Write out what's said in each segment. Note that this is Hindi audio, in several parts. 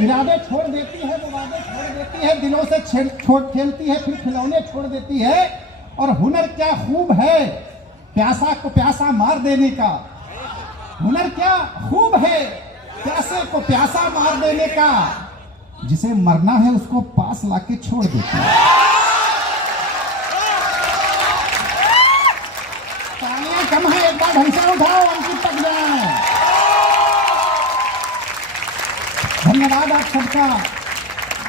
इरादे छोड़ देती है, वो वादे छोड़ देती है, दिलों से खेलती है, फिर खिलौने छोड़ देती है। और हुनर क्या खूब है प्यासा को प्यासा मार देने का, हुनर क्या खूब है प्यासे को प्यासा मार देने का, जिसे मरना है उसको पास लाके छोड़ देती है। तालियां कम है, एक बार ढंग से उठाओ, अंकित तक जाए। धन्यवाद आप सबका,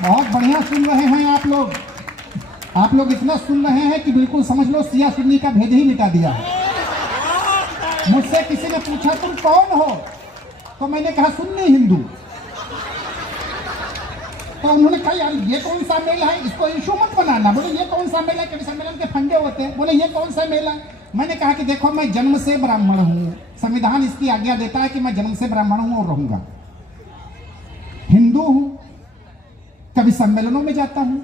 बहुत बढ़िया सुन रहे हैं आप लोग इतना सुन रहे हैं कि बिल्कुल समझ लो सिया सुन्नी का भेद ही मिटा दिया है। मुझसे किसी ने पूछा तुम कौन हो, तो मैंने कहा सुन्नी हिंदू। तो उन्होंने कहा यार ये कौन सा मेल है, इसको इशू मत बनाना। बोले ये कौन सा मेल है, कभी सम्मेलन के फंडे होते हैं। बोले ये कौन सा मेल है। मैंने कहा कि देखो मैं जन्म से ब्राह्मण हूं, संविधान इसकी आज्ञा देता है कि मैं जन्म से ब्राह्मण हूं और रहूंगा। हिंदू हूं, कभी सम्मेलनों में जाता हूं,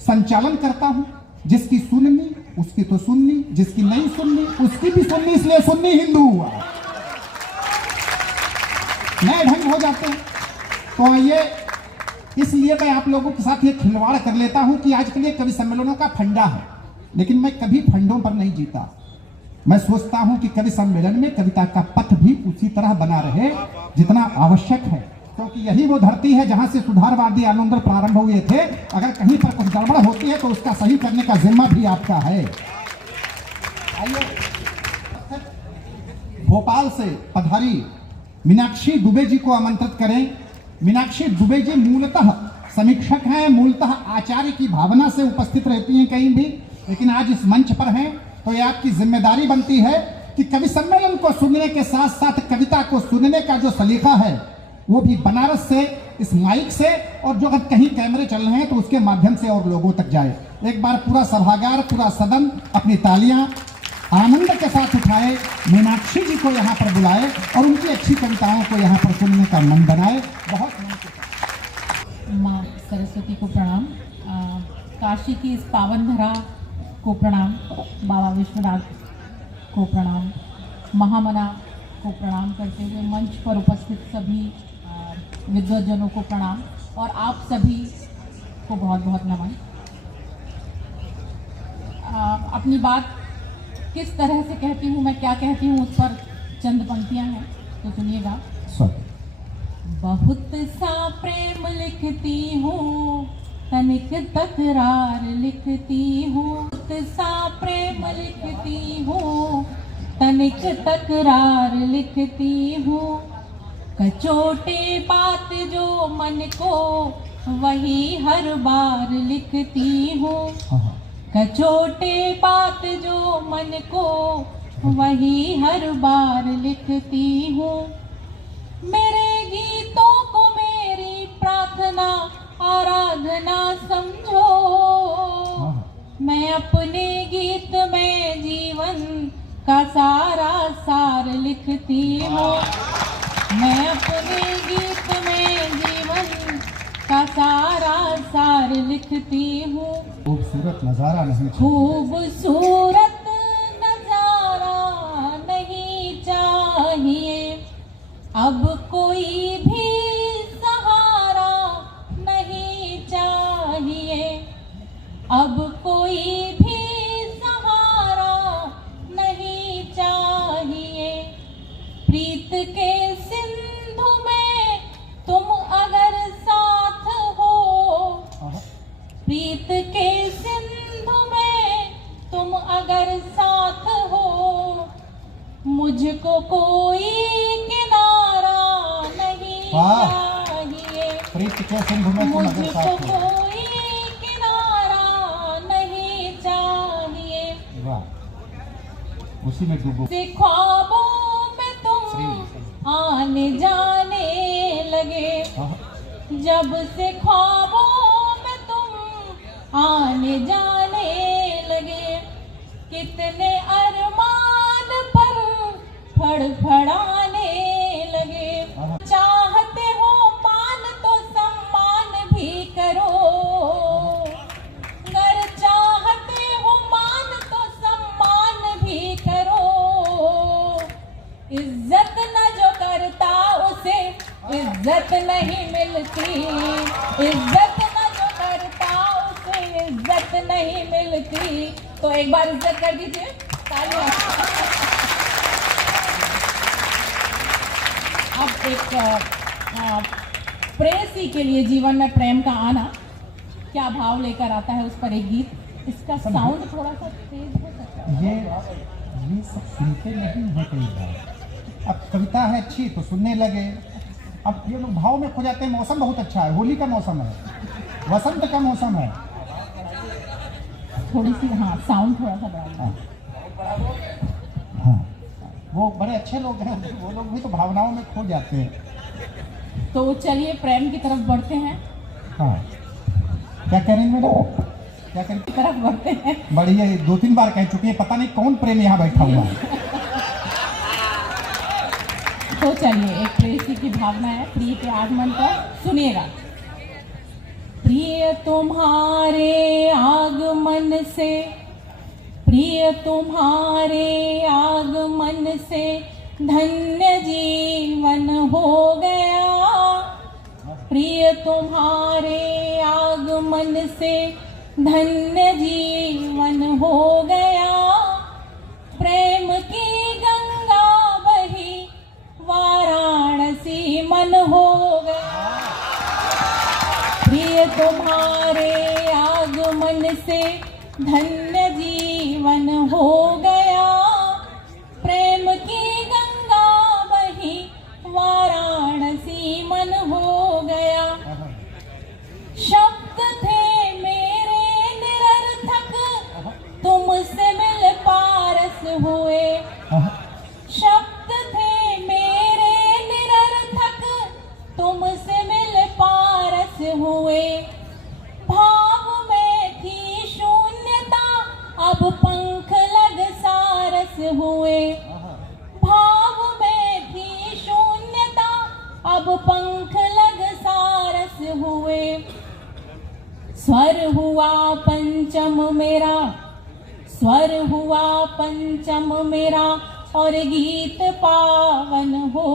संचालन करता हूं, जिसकी सुननी उसकी तो सुननी, जिसकी नहीं सुननी उसकी भी सुननी, इसलिए सुन्नी हिंदू हुआ। नए ढंग हो जाते हैं। तो ये इसलिए मैं आप लोगों के साथ ये खिलवाड़ कर लेता हूं कि आज के लिए कवि सम्मेलनों का फंडा है, लेकिन मैं कभी फंडों पर नहीं जीता। मैं सोचता हूं कि कवि सम्मेलन में कविता का पथ भी उसी तरह बना रहे जितना आवश्यक है, क्योंकि यही वो धरती है जहां से सुधारवादी आंदोलन प्रारंभ हुए थे। अगर कहीं पर कुछ गड़बड़ होती है तो उसका सही करने का जिम्मा भी आपका है। आइए भोपाल से पधारी मीनाक्षी दुबे जी को आमंत्रित करें। मीनाक्षी दुबे जी मूलतः समीक्षक हैं, मूलतः आचार्य की भावना से उपस्थित रहती हैं कहीं भी, लेकिन आज इस मंच पर हैं तो ये आपकी जिम्मेदारी बनती है कि कवि सम्मेलन को सुनने के साथ साथ कविता को सुनने का जो सलीका है वो भी बनारस से इस माइक से, और जो अगर कहीं कैमरे चल रहे हैं तो उसके माध्यम से और लोगों तक जाए। एक बार पूरा सभागार, पूरा सदन अपनी तालियां आनंद के साथ उठाए, मीनाक्षी जी को यहाँ पर बुलाए और उनकी अच्छी कविताओं को यहाँ पर सुनने का मन बनाए। बहुत माँ सरस्वती को प्रणाम, काशी की इस पावन धरा को प्रणाम, बाबा विश्वनाथ को प्रणाम, महामना को प्रणाम करते हुए मंच पर उपस्थित सभी विद्वज्जनों को प्रणाम और आप सभी को बहुत बहुत नमन। अपनी बात किस तरह से कहती हूँ, मैं क्या कहती हूँ, उस पर चंद पंक्तियाँ हैं तो सुनिएगा। बहुत सा प्रेम लिखती हूँ, तनिक तकरार लिखती हूँ, बहुत सा प्रेम लिखती हूँ, तनिक तकरार लिखती हूँ, कचोटे बात जो मन को वही हर बार लिखती हूँ, कचोटे बात जो मन को वही हर बार लिखती हूँ, मेरे गीतों को मेरी प्रार्थना आराधना समझो, मैं अपने गीत में जीवन का सारा सार लिखती हूँ, मैं अपने गीत में जीवन का सारा सार लिखती हूँ। खूबसूरत नजारा नहीं, खूबसूरत नजारा नहीं चाहिए, अब कोई भी सहारा नहीं चाहिए, अब कोई भी सहारा नहीं चाहिए, प्रीत के सिंधु में तुम अगर साथ हो, प्रीत के सिंधु में तुम अगर साथ हो, मुझको कोई किनारा नहीं चाहिए, प्रीत के सिंधु में तुम अगर मुझको साथ हो। कोई किनारा नहीं चाहिए, उसी में डूबो। से ख्वाबों में तुम आने जाने लगे, जब से ख्वाबों में तुम आने जाने लगे, कितने अरमान पर फड़फड़ाने लगे, चाहते हो मान तो सम्मान भी करो, अगर चाहते हो मान तो सम्मान भी करो, इज्जत न जो करता उसे इज्जत नहीं मिलती, इज्जत न जो करता उसे इज्जत नहीं मिलती। तो एक बार इज्जत कर दीजिए, तालियां। अब एक प्रेयसी के लिए जीवन में प्रेम का आना क्या भाव लेकर आता है, उस पर एक गीत। इसका साउंड थोड़ा सा तेज हो सकता है। ये सब सुनते नहीं है कई बार। अब कविता है अच्छी तो सुनने लगे, अब ये लोग भाव में खो जाते हैं। मौसम बहुत अच्छा है, होली का मौसम है, वसंत का मौसम है। थोड़ी सी हाँ साउंड थोड़ा सा बढ़ा। हाँ, वो बड़े अच्छे लोग हैं, वो लोग भी तो भावनाओं में खो जाते हैं। तो चलिए प्रेम की तरफ बढ़ते हैं। हाँ, क्या कह रही हैं मैडम? क्या करें? की तरफ बढ़ते हैं। बढ़िया, 2-3 बार कह चुकी है, पता नहीं कौन प्रेम यहाँ बैठा हुआ है। तो चलिए एक प्रेयसी की भावना है प्रिय के आगमन पर, सुनिएगा। प्रिय तुम्हारे आगमन से, प्रिय तुम्हारे आगमन से धन्य जीवन हो गया। प्रिय तुम्हारे आगमन से धन्य जीवन हो गया। प्रेम की गंगा बही वाराणसी मन हो गया। प्रिय तुम्हारे आगमन से धन्य जीवन हो गया। प्रेम की गंगा बही वाराणसी मन हो गया। शब्द थे मेरे निरर्थक, तुमसे मिल पारस हुए। शब्द थे मेरे निरर्थक, तुमसे मिल पारस हुए। भाव में थी शून्यता, अब पंख लग सारस हुए। भाव में थी शून्यता, अब पंख लग सारस हुए। स्वर हुआ पंचम मेरा, स्वर हुआ पंचम मेरा, और गीत पावन हो